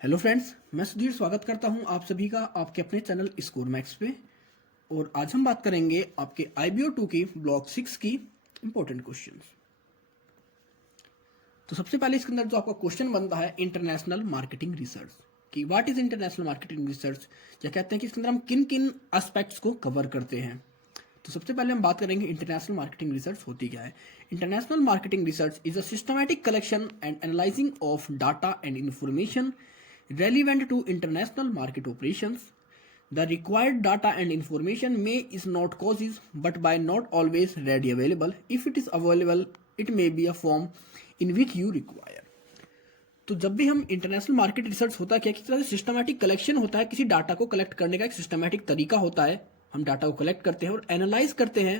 Hello friends, मैं सुधीर स्वागत करता हूं आप सभी का आपके अपने चैनल स्कोर मैक्स पे। और आज हम बात करेंगे आपके IBO 2 की ब्लॉक 6 की इंपॉर्टेंट क्वेश्चंस। तो सबसे पहले इसके अंदर जो आपका क्वेश्चन बनता है इंटरनेशनल मार्केटिंग रिसर्च कि what is international marketing research, या कहते हैं कि इसके अंदर हम किन किन एस्पेक्ट्स को कवर करते हैं। तो सबसे पहले हम बात करेंगे इंटरनेशनल मार्केटिंग रिसर्च होती क्या है। International marketing research is a systematic collection and analysing of data and information relevant to international market operations. The required data and information may is not causes but by not always ready available. If it is available, it may be a form in which you require. तो जब भी हम international market research होता है क्या, किस तरह से सिस्टमैटिक कलेक्शन होता है, किसी डाटा को कलेक्ट करने का एक सिस्टमैटिक तरीका होता है। हम डाटा को कलेक्ट करते हैं और एनालाइज करते हैं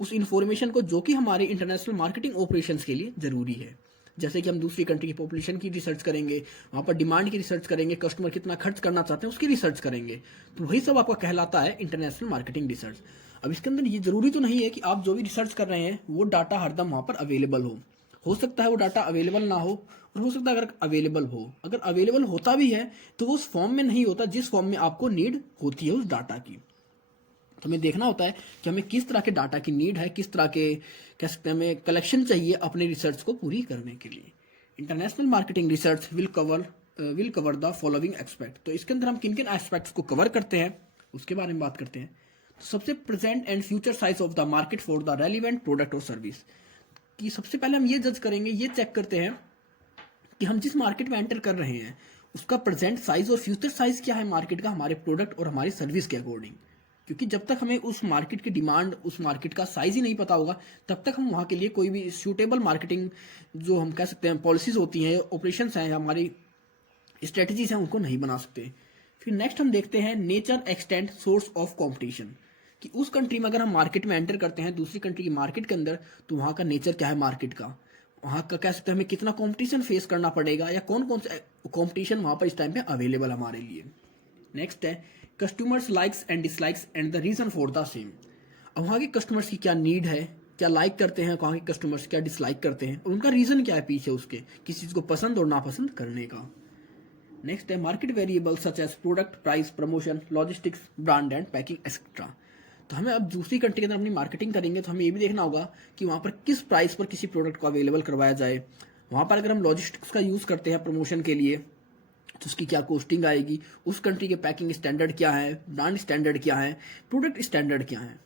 उस इंफॉर्मेशन को जो कि हमारे इंटरनेशनल मार्केटिंग ऑपरेशंस के लिए जरूरी है। जैसे कि हम दूसरी कंट्री की पॉपुलेशन की रिसर्च करेंगे, वहाँ पर डिमांड की रिसर्च करेंगे, कस्टमर कितना खर्च करना चाहते हैं उसकी रिसर्च करेंगे। तो वही सब आपका कहलाता है इंटरनेशनल मार्केटिंग रिसर्च। अब इसके अंदर ये जरूरी तो नहीं है कि आप जो भी रिसर्च कर रहे हैं वो डाटा हरदम वहाँ पर अवेलेबल हो सकता है वो डाटा अवेलेबल ना हो, और हो सकता है अगर अवेलेबल हो, अगर अवेलेबल होता भी है तो वो उस फॉर्म में नहीं होता जिस फॉर्म में आपको नीड होती है उस डाटा की। तो हमें देखना होता है कि हमें किस तरह के डाटा की नीड है, किस तरह के कह सकते हैं हमें कलेक्शन चाहिए अपने रिसर्च को पूरी करने के लिए। International marketing research will cover the following aspect. तो इसके अंदर हम किन किन एस्पेक्ट्स को कवर करते हैं उसके बारे में बात करते हैं। तो सबसे present and future size of the market for the relevant product और सर्विस, कि सबसे पहले हम ये जज करेंगे, ये चेक करते हैं कि हम जिस मार्केट में एंटर कर रहे हैं उसका प्रेजेंट साइज और फ्यूचर साइज क्या है मार्केट का, हमारे प्रोडक्ट और हमारी सर्विस के अकॉर्डिंग। क्योंकि जब तक हमें उस मार्केट की डिमांड, उस मार्केट का साइज ही नहीं पता होगा, तब तक हम वहाँ के लिए कोई भी सूटेबल मार्केटिंग जो हम कह सकते हैं पॉलिसीज होती हैं, ऑपरेशंस हैं, हमारी स्ट्रेटजीज हैं, उनको नहीं बना सकते। फिर नेक्स्ट हम देखते हैं nature extent source of competition, कि उस कंट्री में अगर हम मार्केट में एंटर करते हैं दूसरी कंट्री की मार्केट के अंदर, तो वहाँ का नेचर क्या है मार्केट का, वहाँ का कह सकते हैं हमें कितना कंपटीशन फेस करना पड़ेगा, या कौन कौन सा कंपटीशन वहाँ पर इस टाइम पे अवेलेबल हमारे लिए। नेक्स्ट है customers likes and dislikes and the reason for the same. अब वहाँ के कस्टमर्स की क्या नीड है, क्या लाइक करते हैं, वहाँ के कस्टमर्स क्या डिसलाइक करते हैं, और उनका रीजन क्या है पीछे उसके किसी चीज़ को पसंद और नापसंद करने का। नेक्स्ट है market variable such as product price, promotion, logistics, brand and packing etcetera. तो हमें अब दूसरी कंट्री के अंदर अपनी मार्केटिंग करेंगे तो हमें ये भी देखना होगा कि वहाँ पर किस प्राइस पर किसी प्रोडक्ट को अवेलेबल करवाया जाए। वहाँ पर अगर हम लॉजिस्टिक्स का यूज़ करते हैं प्रमोशन के लिए तो उसकी क्या कॉस्टिंग आएगी, उस कंट्री के पैकिंग स्टैंडर्ड क्या है, ब्रांड स्टैंडर्ड क्या है, प्रोडक्ट स्टैंडर्ड क्या है।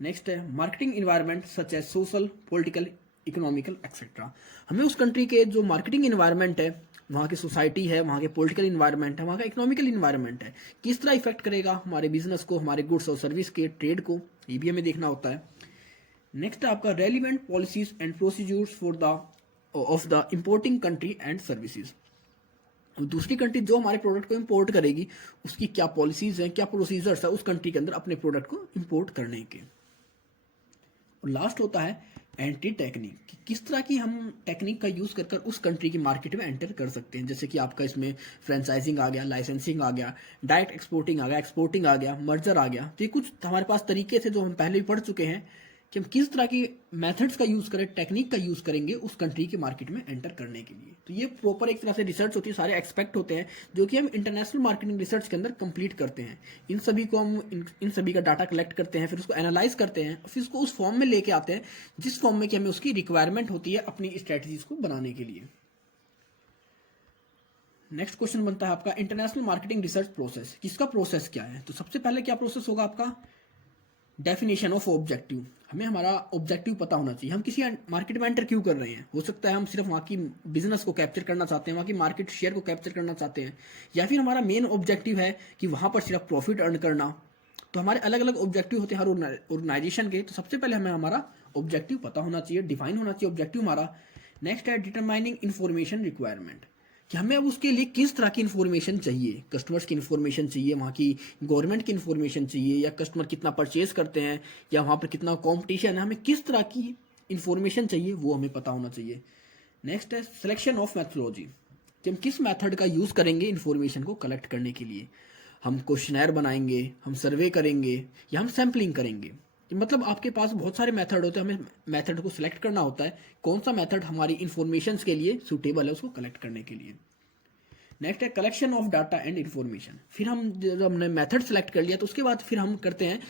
नेक्स्ट है marketing environment such as social, political, economical etcetera. हमें उस कंट्री के जो मार्केटिंग इन्वायरमेंट है, वहाँ की सोसाइटी है, वहाँ के पॉलिटिकल इन्वायरमेंट है, वहाँ का इकोनॉमिकल इन्वायरमेंट है, किस तरह इफेक्ट करेगा हमारे बिजनेस को, हमारे गुड्स और सर्विस के ट्रेड को, ये भी हमें देखना होता है। नेक्स्ट है आपका relevant policies and procedures for the of the importing country and services. दूसरी कंट्री जो हमारे प्रोडक्ट को इंपोर्ट करेगी उसकी क्या पॉलिसीज हैं, क्या प्रोसीजर्स है उस कंट्री के अंदर अपने प्रोडक्ट को इंपोर्ट करने के। और लास्ट होता है एंट्री टेक्निक, कि किस तरह की हम टेक्निक का यूज़ कर कर उस कंट्री की मार्केट में एंटर कर सकते हैं। जैसे कि आपका इसमें फ्रेंचाइजिंग आ गया, लाइसेंसिंग आ गया, डायरेक्ट एक्सपोर्टिंग आ गया, एक्सपोर्टिंग आ गया, मर्जर आ गया। तो ये कुछ हमारे पास तरीके थे जो हम पहले भी पढ़ चुके हैं कि हम किस तरह की मेथड्स का यूज़ करें, टेक्निक का यूज़ करेंगे उस कंट्री की मार्केट में एंटर करने के लिए। तो ये प्रॉपर एक तरह से रिसर्च होती है, सारे एक्सपेक्ट होते हैं जो कि हम इंटरनेशनल मार्केटिंग रिसर्च के अंदर कंप्लीट करते हैं। इन सभी को हम इन सभी का डाटा कलेक्ट करते हैं, फिर उसको एनालाइज करते हैं, फिर उसको उस फॉर्म में लेके आते हैं जिस फॉर्म में कि हमें उसकी रिक्वायरमेंट होती है अपनी स्ट्रेटजीज को बनाने के लिए। नेक्स्ट क्वेश्चन बनता है आपका इंटरनेशनल मार्केटिंग रिसर्च प्रोसेस, किसका प्रोसेस क्या है। तो सबसे पहले क्या प्रोसेस होगा आपका, डेफिनेशन ऑफ ऑब्जेक्टिव। हमें हमारा ऑब्जेक्टिव पता होना चाहिए, हम किसी मार्केट में एंटर क्यों कर रहे हैं। हो सकता है हम सिर्फ वहाँ की बिजनेस को कैप्चर करना चाहते हैं, वहाँ की मार्केट शेयर को कैप्चर करना चाहते हैं, या फिर हमारा मेन ऑब्जेक्टिव है कि वहाँ पर सिर्फ प्रॉफिट अर्न करना। तो हमारे अलग अलग ऑब्जेक्टिव होते हैं हर ऑर्गेनाइजेशन के। तो सबसे पहले हमें हमारा ऑब्जेक्टिव पता होना चाहिए, डिफाइन होना चाहिए ऑब्जेक्टिव हमारा। नेक्स्ट है डिटरमाइनिंग इन्फॉर्मेशन रिक्वायरमेंट, कि हमें अब उसके लिए किस तरह की इन्फॉर्मेशन चाहिए, कस्टमर्स की इन्फॉर्मेशन चाहिए, वहाँ की गवर्नमेंट की इन्फॉर्मेशन चाहिए, या कस्टमर कितना परचेज करते हैं, या वहाँ पर कितना कंपटीशन है, हमें किस तरह की इन्फॉर्मेशन चाहिए वो हमें पता होना चाहिए। नेक्स्ट है सिलेक्शन ऑफ मैथोलॉजी, कि हम किस मेथड का यूज़ करेंगे इन्फॉर्मेशन को कलेक्ट करने के लिए। हम क्वेश्चनर बनाएंगे, हम सर्वे करेंगे, या हम सैम्पलिंग करेंगे। मतलब आपके पास बहुत सारे मेथड होते हैं, हमें मेथड को सिलेक्ट करना होता है कौन सा मेथड हमारी इन्फॉर्मेशन के लिए सूटेबल है उसको कलेक्ट करने के लिए। नेक्स्ट है collection of data and information. फिर हम जब हमने मेथड सेलेक्ट कर लिया तो उसके बाद फिर हम करते हैं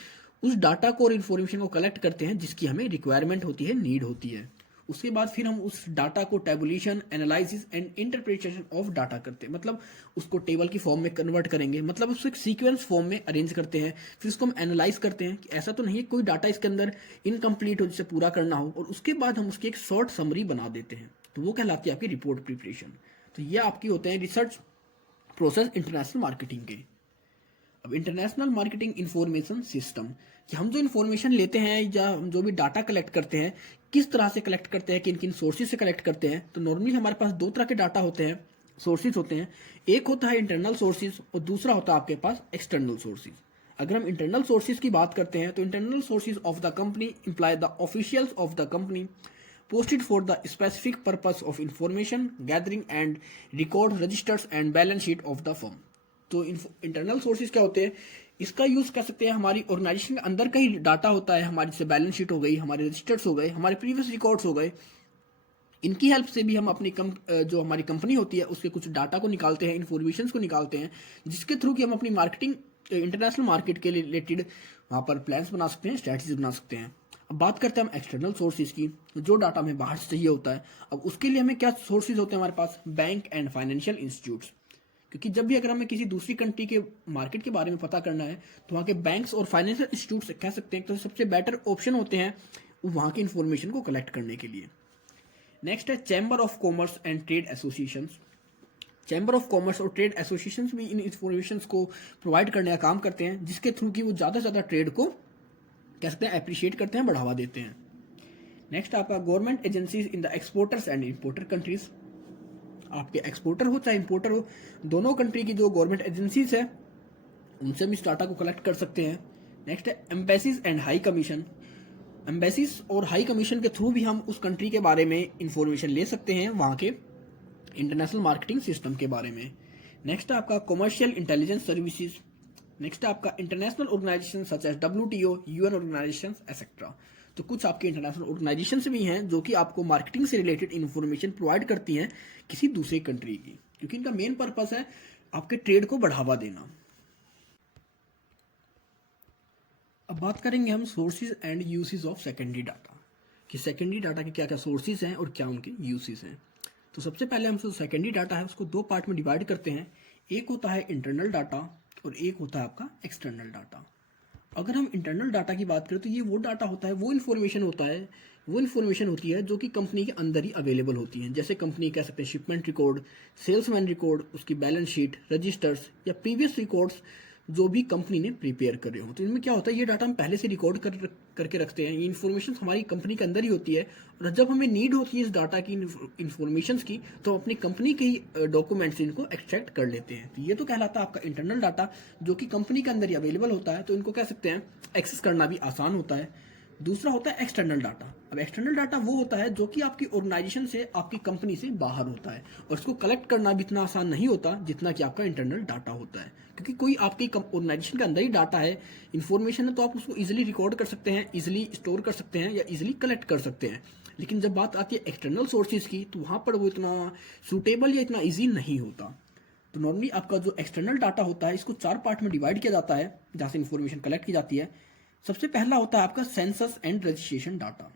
उस डाटा को और इन्फॉर्मेशन को कलेक्ट करते हैं जिसकी हमें रिक्वायरमेंट होती है, नीड होती है। उसके बाद फिर हम उस डाटा को tabulation, analysis and interpretation of data करते हैं, मतलब उसको टेबल की फॉर्म में कन्वर्ट करेंगे, मतलब उसको एक सीक्वेंस फॉर्म में अरेंज करते हैं। फिर उसको हम एनालाइज करते हैं कि ऐसा तो नहीं है कोई डाटा इसके अंदर इनकम्प्लीट हो जिसे पूरा करना हो, और उसके बाद हम उसकी एक शॉर्ट समरी बना देते हैं, तो वो कहलाती है आपकी रिपोर्ट प्रिपरेशन। तो ये आपकी होते हैं रिसर्च प्रोसेस इंटरनेशनल मार्केटिंग के। अब इंटरनेशनल मार्केटिंग इंफॉर्मेशन सिस्टम, कि हम जो इन्फॉर्मेशन लेते हैं या हम जो भी डाटा कलेक्ट करते हैं किस तरह से कलेक्ट करते हैं, किन किन सोर्सेज से कलेक्ट करते हैं। तो नॉर्मली हमारे पास दो तरह के डाटा होते हैं, सोर्सेज होते हैं। एक होता है इंटरनल सोर्सेज और दूसरा होता है आपके पास एक्सटर्नल सोर्सेज। अगर हम इंटरनल सोर्सेज की बात करते हैं तो internal sources of the company imply the officials of the company posted for the specific purpose of information gathering and record registers and balance sheet of the firm। तो internal sources क्या होते हैं, इसका यूज कर सकते हैं हमारी organisation के अंदर का ही डाटा होता है, हमारी जैसे बैलेंस शीट हो गई, हमारे रजिस्टर्स हो गए, हमारे प्रीवियस रिकॉर्ड्स हो गए। इनकी हेल्प से भी हम अपनी जो हमारी कंपनी होती है उसके कुछ डाटा को निकालते हैं, इन्फॉर्मेशन को निकालते हैं, जिसके थ्रू कि हम अपनी मार्केटिंग इंटरनेशनल मार्केट के रिलेटेड वहाँ पर प्लान्स बना सकते हैं, स्ट्रैटेजीज बना सकते हैं। अब बात करते हैं हम एक्सटर्नल सोर्सेज की, जो डाटा हमें बाहर से चाहिए होता है। अब उसके लिए हमें क्या सोर्सेज होते हैं हमारे पास, बैंक एंड फाइनेंशियल इंस्टीट्यूट्स। क्योंकि जब भी अगर हमें किसी दूसरी कंट्री के मार्केट के बारे में पता करना है तो वहाँ के बैंक्स और फाइनेंशियल इंस्टीट्यूट्स कह सकते हैं तो सबसे बेटर ऑप्शन होते हैं वहाँ की इन्फॉर्मेशन को कलेक्ट करने के लिए। नेक्स्ट है chamber of commerce and trade associations. Chamber of commerce और ट्रेड एसोसिएशंस भी इन इन्फॉर्मेशन को प्रोवाइड करने का काम करते हैं, जिसके थ्रू कि वो ज़्यादा से ज़्यादा ट्रेड को कह सकते हैं अप्रिशिएट करते हैं, बढ़ावा देते हैं। नेक्स्ट आपका government agencies in the exporters and importer countries. आपके एक्सपोर्टर हो चाहे इंपोर्टर हो, दोनों कंट्री की जो गवर्नमेंट एजेंसीज है उनसे हम इस डाटा को कलेक्ट कर सकते हैं। नेक्स्ट है embassies and high commission. Embassies और हाई कमीशन के थ्रू भी हम उस कंट्री के बारे में इंफॉर्मेशन ले सकते हैं, वहाँ के इंटरनेशनल मार्केटिंग सिस्टम के बारे में। नेक्स्ट है आपका कमर्शियल इंटेलिजेंस सर्विसेज। नेक्स्ट है आपका international organisation such as WTO, UN organisation etcetera. तो कुछ आपके इंटरनेशनल ऑर्गेनाइजेशन भी हैं जो कि आपको मार्केटिंग से रिलेटेड इन्फॉर्मेशन प्रोवाइड करती हैं किसी दूसरे कंट्री की, क्योंकि इनका मेन पर्पस है आपके ट्रेड को बढ़ावा देना। अब बात करेंगे हम sources and usage of secondary data, कि सेकेंडरी डाटा के क्या क्या सोर्सेज हैं और क्या उनके यूसेज हैं। तो सबसे पहले हम जो सेकेंडरी डाटा है उसको दो पार्ट में डिवाइड करते हैं। एक होता है इंटरनल डाटा और एक होता है आपका एक्सटर्नल डाटा। अगर हम इंटरनल डाटा की बात करें तो ये वो डाटा होता है, वो इन्फॉर्मेशन होती है जो कि कंपनी के अंदर ही अवेलेबल होती है। जैसे कंपनी कह सकते हैं शिपमेंट रिकॉर्ड, सेल्समैन रिकॉर्ड, उसकी बैलेंस शीट, रजिस्टर्स या प्रीवियस रिकॉर्ड्स जो भी कंपनी ने प्रिपेयर कर रहे हो। तो इनमें क्या होता है, ये डाटा हम पहले से रिकॉर्ड करके रखते हैं। ये इन्फॉर्मेशन हमारी कंपनी के अंदर ही होती है, और जब हमें नीड होती है इस डाटा की इन्फॉर्मेशन की तो अपनी कंपनी के ही डॉक्यूमेंट से इनको एक्सट्रैक्ट कर लेते हैं। तो ये तो कहलाता है आपका इंटरनल डाटा, जो कि कंपनी के अंदर ही अवेलेबल होता है, तो इनको कह सकते हैं एक्सेस करना भी आसान होता है। दूसरा होता है एक्सटर्नल डाटा। अब एक्सटर्नल डाटा वो होता है जो कि आपकी ऑर्गेनाइजेशन से, आपकी कंपनी से बाहर होता है, और इसको कलेक्ट करना भी इतना आसान नहीं होता जितना कि आपका इंटरनल डाटा होता है। क्योंकि कोई आपकी ऑर्गेनाइजेशन के अंदर ही डाटा है, इन्फॉर्मेशन है, तो आप उसको इजीली रिकॉर्ड कर सकते हैं, इजीली स्टोर कर सकते हैं या इजीली कलेक्ट कर सकते हैं। लेकिन जब बात आती है एक्सटर्नल सोर्सेज की तो वहाँ पर वो इतना सूटेबल या इतना ईजी नहीं होता। तो नॉर्मली आपका जो एक्सटर्नल डाटा होता है इसको 4 पार्ट में डिवाइड किया जाता है जहाँ से इन्फॉर्मेशन कलेक्ट की जाती है। सबसे पहला होता है आपका census and registration data.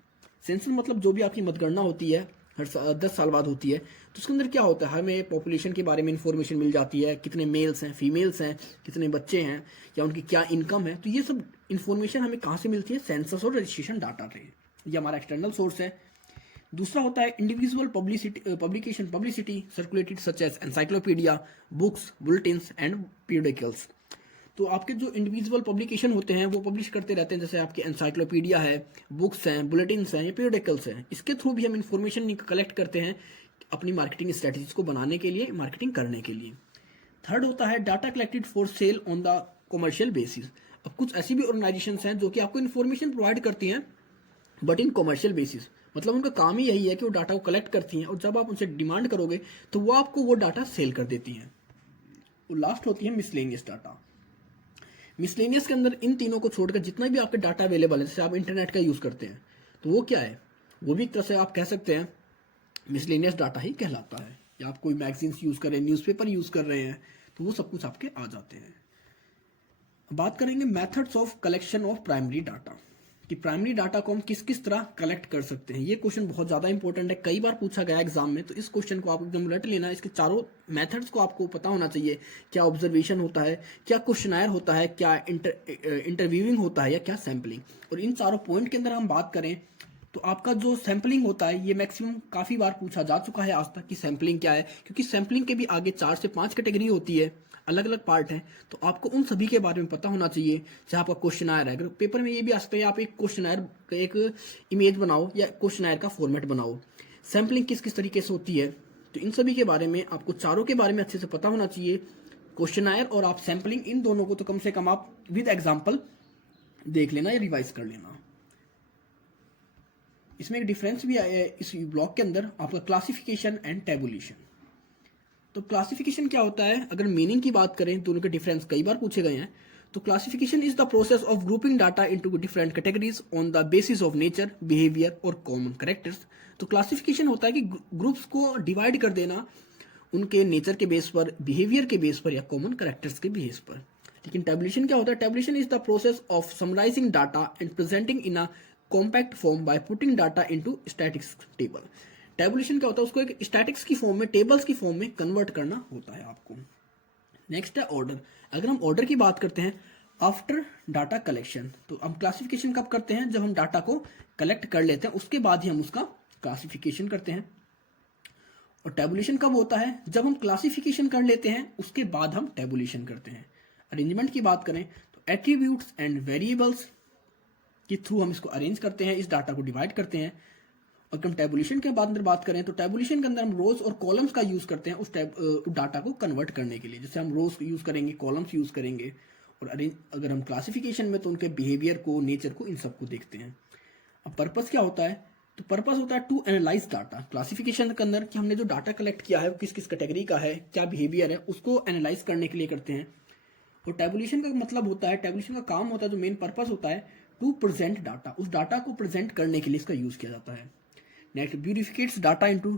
Census मतलब जो भी आपकी मतगणना होती है हर 10 साल बाद होती है, तो उसके अंदर क्या होता है, हमें पॉपुलेशन के बारे में इंफॉर्मेशन मिल जाती है, कितने मेल्स हैं, फीमेल्स हैं, कितने बच्चे हैं, या उनकी क्या इनकम है। तो ये सब इन्फॉर्मेशन हमें कहाँ से मिलती है, सेंसस और रजिस्ट्रेशन डाटा से। ये हमारा एक्सटर्नल सोर्स है। दूसरा होता है individual publicity circulated such as encyclopedia, books, bulletins and periodicals. तो आपके जो इंडिविजुअल पब्लिकेशन होते हैं वो पब्लिश करते रहते हैं, जैसे आपके एनसाइक्लोपीडिया है, बुक्स हैं, बुलेटिन्स हैं या पीरियडिकल्स हैं। इसके थ्रू भी हम इंफॉर्मेशन कलेक्ट करते हैं अपनी मार्केटिंग स्ट्रेटजीज को बनाने के लिए, मार्केटिंग करने के लिए। थर्ड होता है data collected for sale on the commercial basis. अब कुछ ऐसी भी ऑर्गेनाइजेशन हैं जो कि आपको इन्फॉर्मेशन प्रोवाइड करती हैं बट इन कमर्शियल बेसिस, मतलब उनका काम ही यही है कि वो डाटा को कलेक्ट करती हैं और जब आप उनसे डिमांड करोगे तो वो आपको वो डाटा सेल कर देती हैं। और लास्ट होती है मिसलेनियस डाटा। मिसलेनियस के अंदर इन तीनों को छोड़कर जितना भी आपके डाटा अवेलेबल है, जैसे आप इंटरनेट का यूज़ करते हैं, तो वो क्या है, वो भी एक तरह से आप कह सकते हैं मिसलेनियस डाटा ही कहलाता है। या आप कोई मैगजीन्स यूज़ कर रहे हैं, न्यूज़पेपर यूज़ कर रहे हैं, तो वो सब कुछ आपके आ जाते हैं। बात करेंगे methods of collection of primary data, कि प्राइमरी डाटा को हम किस किस तरह कलेक्ट कर सकते हैं। ये क्वेश्चन बहुत ज़्यादा इंपॉर्टेंट है, कई बार पूछा गया एग्जाम में, तो इस क्वेश्चन को आप एकदम रट लेना। इसके चारों मेथड्स को आपको पता होना चाहिए, क्या ऑब्जर्वेशन होता है, क्या क्वेश्चनायर होता है, क्या इंटरव्यूइंग होता है, या क्या सैम्पलिंग। और इन चारों पॉइंट के अंदर हम बात करें तो आपका जो सैम्पलिंग होता है, ये मैक्सिमम काफ़ी बार पूछा जा चुका है आज तक कि सैम्पलिंग क्या है, क्योंकि सैम्पलिंग के भी आगे 4 से 5 कैटेगरी होती है, अलग अलग पार्ट हैं, तो आपको उन सभी के बारे में पता होना चाहिए। चाहे आपका क्वेश्चनायर है, अगर पेपर में ये भी आ सकता है आप एक क्वेश्चनायर का एक इमेज बनाओ या क्वेश्चनायर का फॉर्मेट बनाओ, सैम्पलिंग किस किस तरीके से होती है, तो इन सभी के बारे में आपको चारों के बारे में अच्छे से पता होना चाहिए। क्वेश्चनायर और आप सैम्पलिंग, इन दोनों को तो कम से कम आप विद एग्जाम्पल देख लेना या रिवाइज कर लेना। इसमें एक डिफरेंस भी है इस ब्लॉक के अंदर, आपका क्लासिफिकेशन एंड टेबुलेशन। तो क्लासिफिकेशन क्या होता है, अगर मीनिंग की बात करें, दोनों के डिफरेंस कई बार पूछे गए हैं। तो classification is the process of grouping data into different categories on the basis of nature, behaviour और कॉमन कैरेक्टर्स। तो क्लासिफिकेशन होता है कि ग्रुप्स को डिवाइड कर देना उनके नेचर के बेस पर, बिहेवियर के बेस पर या कॉमन कैरेक्टर्स के बेस पर। लेकिन टेबुलेशन क्या होता है, tabulation is the process of summarising data and presenting in a compact form by putting data into statics table. Tabulation क्या होता है, उसको एक स्टैटिक्स की फॉर्म में, टेबल्स की फॉर्म में कन्वर्ट करना होता है आपको। नेक्स्ट है ऑर्डर। अगर हम ऑर्डर की बात करते हैं आफ्टर डाटा कलेक्शन, तो हम क्लासिफिकेशन कब करते हैं, जब हम डाटा को कलेक्ट कर लेते हैं उसके बाद ही हम उसका क्लासिफिकेशन करते हैं। और टेबुलेशन कब होता है, जब हम क्लासिफिकेशन कर लेते हैं उसके बाद हम टेबुलेशन करते हैं। अरेंजमेंट की बात करें तो एट्रीब्यूट्स एंड वेरिएबल्स के थ्रू हम इसको अरेंज करते हैं, इस डाटा को डिवाइड करते हैं। और हम टेबुलेशन के बाद अंदर बात करें तो टेबुलेशन के अंदर हम रोज और कॉलम्स का यूज करते हैं उस डाटा को कन्वर्ट करने के लिए। जैसे हम रोज यूज करेंगे, कॉलम्स यूज करेंगे, और अगर हम क्लासिफिकेशन में तो उनके बिहेवियर को, नेचर को, इन सबको देखते हैं। अब पर्पस क्या होता है, तो पर्पस होता है टू एनालाइज डाटा। क्लासिफिकेशन के अंदर कि हमने जो डाटा कलेक्ट किया है वो किस किस कैटेगरी का है, क्या बिहेवियर है, उसको एनालाइज करने के लिए करते हैं। और टेबुलेशन का मतलब होता है, टेबुलेशन का काम होता है, जो मेन पर्पस होता है टू प्रेजेंट डाटा, उस डाटा को प्रेजेंट करने के लिए इसका यूज किया जाता है। Next bifurcates data into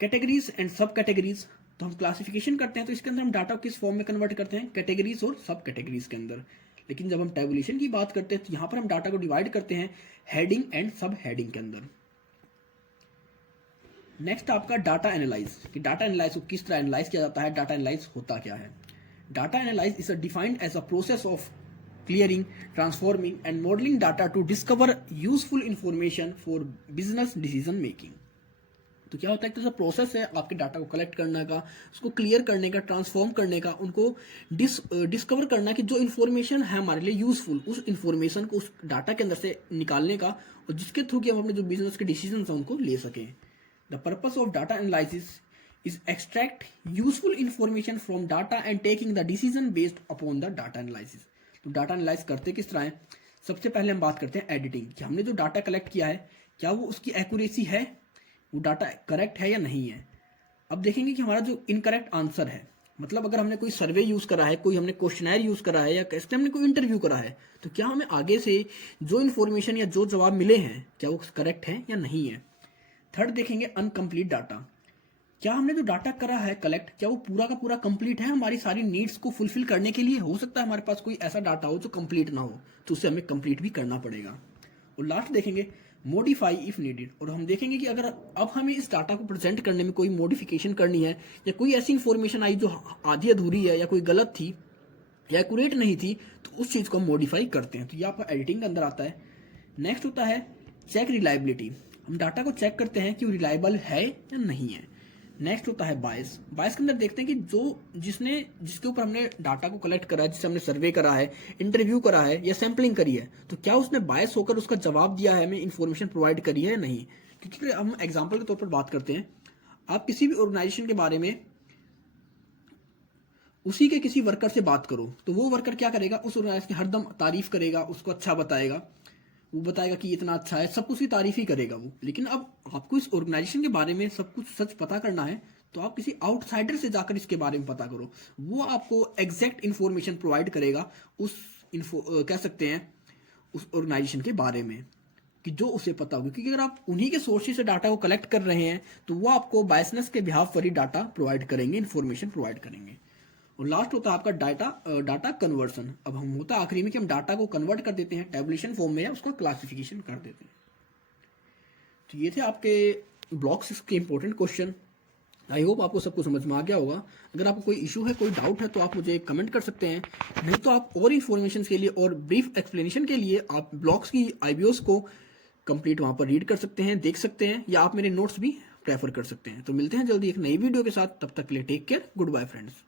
categories and sub categories. तो हम क्लासिफिकेशन करते हैं तो इसके अंदर हम डाटा को किस फॉर्म में कन्वर्ट करते हैं, कैटेगरीज और सब कैटेगरीज के अंदर। लेकिन जब हम टेबुलेशन की बात करते हैं तो यहाँ पर हम डाटा को डिवाइड करते हैं हेडिंग एंड सब हेडिंग के अंदर। नेक्स्ट आपका डाटा एनालाइज, कि डाटा एनालाइज को किस तरह एनालाइज किया जाता है, डाटा एनालाइज होता क्या है। Data analyse is defined as a process of clearing, transforming and modeling data to discover useful information for business decision making। तो क्या होता है, एक प्रोसेस है आपके डाटा को कलेक्ट करने का, उसको क्लियर करने का, ट्रांसफॉर्म करने का, उनको डिस्कवर करना कि जो इन्फॉर्मेशन है हमारे लिए यूजफुल, उस इन्फॉर्मेशन को उस डाटा के अंदर से निकालने का, और जिसके थ्रू कि हम अपने जो बिजनेस के डिसीजन हैं उनको ले सकें। The purpose of data analysis is extract useful information from data and taking the decision based upon the data analysis। तो डाटा एनालाइज करते किस तरह है, सबसे पहले हम बात करते हैं एडिटिंग, कि हमने जो डाटा कलेक्ट किया है क्या वो उसकी एक्यूरेसी है, वो डाटा करेक्ट है या नहीं है। अब देखेंगे कि हमारा जो इनकरेक्ट आंसर है, मतलब अगर हमने कोई सर्वे यूज करा है, कोई हमने क्वेश्चनर यूज करा है, या कैसे हमने कोई इंटरव्यू करा है, तो क्या हमें आगे से जो इन्फॉर्मेशन या जो जवाब मिले हैं क्या वो करेक्ट है या नहीं है। थर्ड देखेंगे अनकम्प्लीट डाटा, क्या हमने जो डाटा करा है कलेक्ट, क्या वो पूरा का पूरा कंप्लीट है, हमारी सारी नीड्स को फुलफिल करने के लिए। हो सकता है हमारे पास कोई ऐसा डाटा हो जो कंप्लीट ना हो, तो उसे हमें कंप्लीट भी करना पड़ेगा। और लास्ट देखेंगे मॉडिफाई इफ नीडेड, और हम देखेंगे कि अगर अब हमें इस डाटा को प्रेजेंट करने में कोई मॉडिफिकेशन करनी है, या कोई ऐसी इंफॉर्मेशन आई जो आधी अधूरी है या कोई गलत थी या एक्यूरेट नहीं थी, तो उस चीज़ को हम मॉडिफाई करते हैं। तो ये आपका एडिटिंग के अंदर आता है। नेक्स्ट होता है चेक रिलायबिलिटी, हम डाटा को चेक करते हैं कि वो रिलायबल है या नहीं है। नेक्स्ट होता है बायस, बायस के अंदर देखते हैं कि जिसके ऊपर हमने डाटा को कलेक्ट करा है, जिससे हमने सर्वे करा है, इंटरव्यू करा है या सैम्पलिंग करी है, तो क्या उसने बायस होकर उसका जवाब दिया है, हमें इन्फॉर्मेशन प्रोवाइड करी है या नहीं। क्योंकि हम एग्जाम्पल के तौर पर बात करते हैं, आप किसी भी ऑर्गेनाइजेशन के बारे में उसी के किसी वर्कर से बात करो, तो वो वर्कर क्या करेगा, उस ऑर्गेनाइजेशन की हरदम तारीफ करेगा, उसको अच्छा बताएगा, वो बताएगा कि इतना अच्छा है, सब कुछ की तारीफ ही करेगा वो। लेकिन अब आपको इस ऑर्गेनाइजेशन के बारे में सब कुछ सच पता करना है, तो आप किसी आउटसाइडर से जाकर इसके बारे में पता करो, वो आपको एग्जैक्ट इन्फॉर्मेशन प्रोवाइड करेगा उस कह सकते हैं उस ऑर्गेनाइजेशन के बारे में। कि जो उसे पता होगी, क्योंकि अगर आप उन्हीं के सोर्सेज से डाटा को कलेक्ट कर रहे हैं तो वो आपको बायसनेस के बिहाफ पर ही डाटा प्रोवाइड करेंगे, इन्फॉर्मेशन प्रोवाइड करेंगे। और लास्ट होता है आपका डाटा कन्वर्सन। अब हम होता है आखिरी में कि हम डाटा को कन्वर्ट कर देते हैं टेबुलेशन फॉर्म में या उसका क्लासिफिकेशन कर देते हैं। तो ये थे आपके ब्लॉक 6 के इंपॉर्टेंट क्वेश्चन। आई होप आपको सब कुछ समझ में आ गया होगा। अगर आपको कोई इशू है, कोई डाउट है तो आप मुझे कमेंट कर सकते हैं, नहीं तो आप और इन्फॉर्मेशन के लिए और ब्रीफ एक्सप्लेनेशन के लिए आप ब्लॉक्स की आईबीओस को कंप्लीट वहां पर रीड कर सकते हैं, देख सकते हैं, या आप मेरे नोट्स भी प्रेफर कर सकते हैं। तो मिलते हैं जल्दी एक नई वीडियो के साथ, तब तक के लिए take care, goodbye friends.